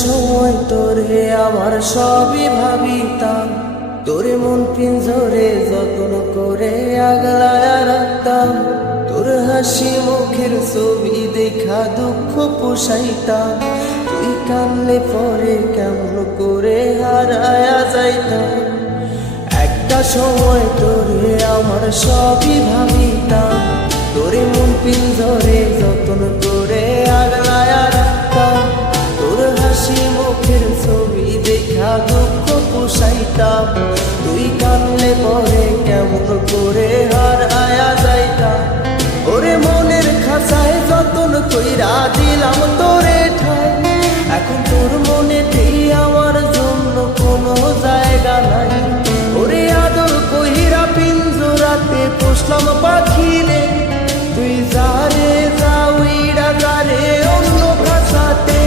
সময় তোরে আমার সবই ভাবিতাম, তোরে মন পিঞ্জরে যত্ন করে আগলায়া রাখতাম। তোর হাসি মুখের ছবি দেখা দুঃখ পোষাইতাম, তুই কানলে পরে কেমন করে হারায়া যাইতাম। একটা সময় তোরে আমার সবই ভাবিতাম, তোরে মন পিঞ্জরে যত্ন করে আগলায়া রাখতাম। তোর হাসি মুখের ছবি দেখা দুঃখ পোষাইতাম, তুই কানলে পরে কেমন করে হারায়া যাইতাম। ওরে মনের খাঁচায় যতন কইরা দিলাম তোরে ঠাই, এখন তোর মনেতেই আমার জন্য কোনো জায়গা নাই। ওরে আদর কইরা পিঞ্জরাতে পোষলাম পাখি রে, তুই যারে যা উইড়া যারে অন্য ভাষাতে।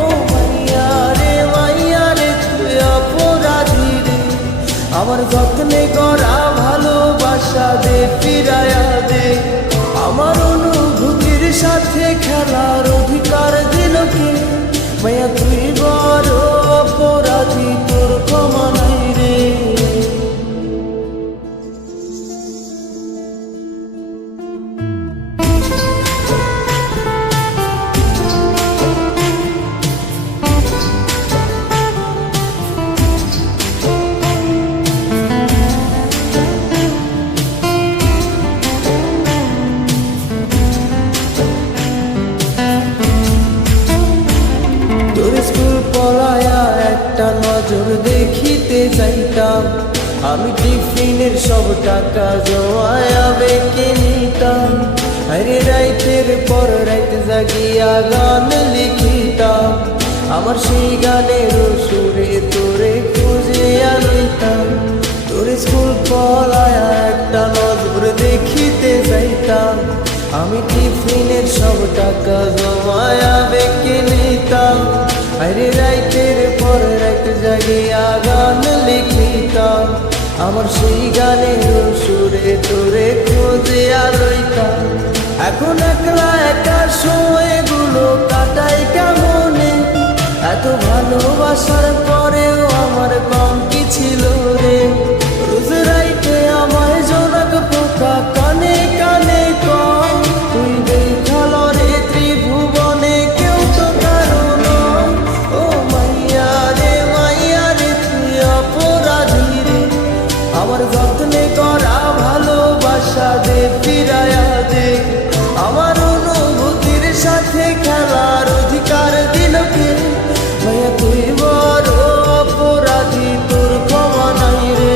ও মাইয়া রে তুই অপরাধী রে, আমার যত্নে করা ভালোবাসা দে ফিরায়া দে। আমার অনুভূতির সাথে খেলার অধিকার দিল কে? মাইয়া তুই বড় অপরাধী, তোর ক্ষমা নাই রে। স্কুল পড়ায়া একটা নজর দেখিতে যাইতাম, আমি টিফিনের সব টাকা জমায়া বেঁকে নিতাম। আরে রাইতের পর রাইত জাগিয়া গান লিখিতাম, আমার সেই গানের সুরে তোরে খুঁজে আনিতাম। তোর স্কুল পড়ায়া একটা নজর দেখিতে যাইতাম, আমি টিফিনের সব টাকা জমায়া বেঁকে নিতাম। আরে রাইতের পর রাইত জাগিয়া গান লিখিতাম, আমার সেই গানের সুরে তোরে খুঁজিয়া লইতাম। এখন একলা একা সময়গুলো কাটাই কেমনে, এত ভালোবাসার পরেও আমার কম কি ছিল রে। রোজ রাইতে আমায় জোনাক পোকা কানে কানে কম, তুই দেখাল রে ত্রিভুবনে কেউ তো কারো নয়। ও মাইয়া রে তুই অপরাধী রে, আমার যত্নে করা ভালোবাসা দে ফিরায়া দে। আমার অনুভূতির সাথে খেলার অধিকার দিল কে? মাইয়া তুই বড় অপরাধী, তোর ক্ষমা নাই রে।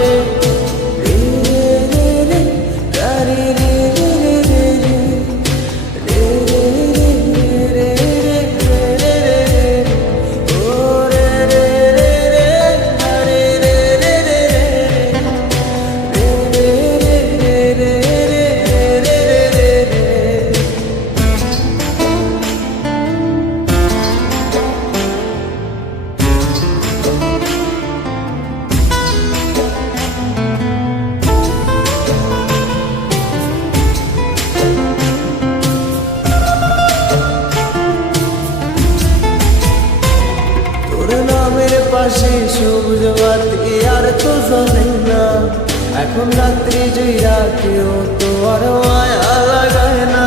পাশে সবুজ বাতি আর তো জ্বলে না, এখন রাত্রি জুইরা কেউ তো আর মায়া লাগায় না।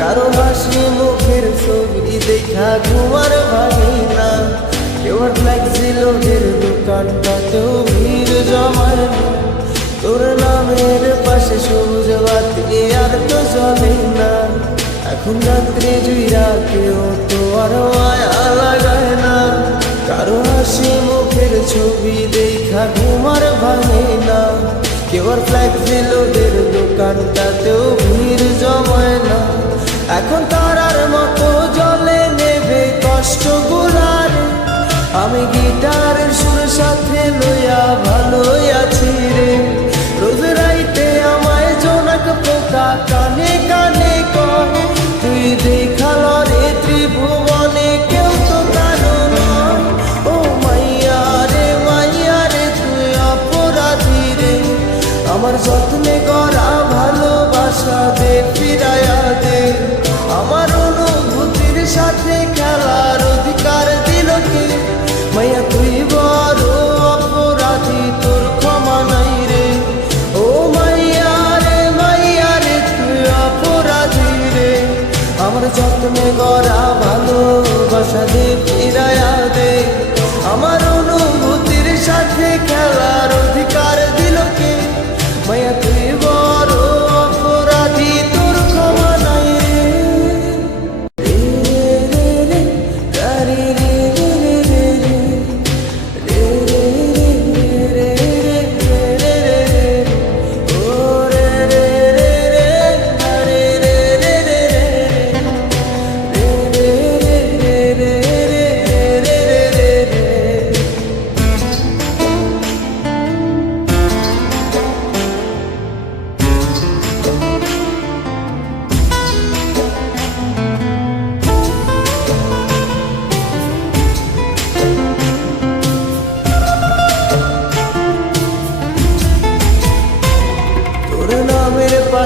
কারো হাসি মুখের ছবি দেখা ঘুমার ভাগে না, কেউ আর ফ্লেক্সি লোকের দোকানটাতেও ভিড় জমায় না। তোর নামের পাশে সবুজ বাতি আর তো জ্বলে না, এখন রাত্রি জুইরা কেউ তো আর মায়া লাগায় না। কারো হাসি মুখের ছবি দেখা ঘুমার ভাঙে না, কেউ আর ফ্লেক্সি লোডের দোকানটাতেও ভিড় জমায় না। এখন তারার মতো জলে নেবে কষ্ট গুলার, আমি গিটারের সুর সাথে লইয়া ভালোই আছি রে। রোজ রাইতে আমায় জোনাক পোকা কানে কানে কর, তুই দেখাল রে ত্রিভুবনে কেউ তো কারো নয়। ও মাইয়া রে তুই অপরাধী রে, আমার যত্নে করা ভালোবাসা দে ফিরায়া দে। আমার অনুভূতির সাথে খেলার অধিকার দিল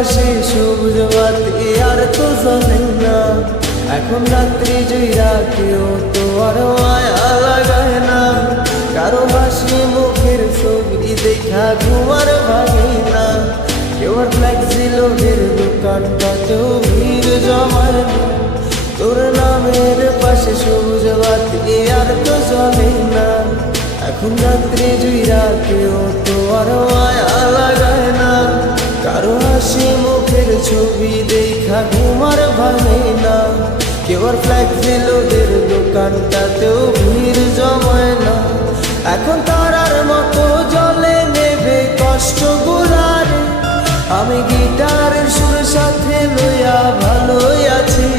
পাশে সবুজ বাতি আর তো জ্বলে না। এখন রাত্রি জুইরা কেউ তো আর মায়া লাগায় না। কারো হাসি মুখের ছবি দেখা ঘুমার ভাঙে না। কেউ আর ফ্লেক্সি লোডের দোকানটাতেও ভিড় জমায় না। তোর নামের পাশে সবুজ বাতি আর তো জ্বলে না। এখন রাত্রি জুইরা কেউ তো আর মায়া লাগায় না। কারো হাসি মুখের ছবি দেখা ঘুমার ভাঙে না। কেউ আর ফ্লেক্সি লোডের দোকানটাতেও ভিড় জমায় না। এখন তারার মতো জলে নেবে কষ্ট গুলার। আমি গিটারের সুর সাথে লইয়া ভালোই আছি।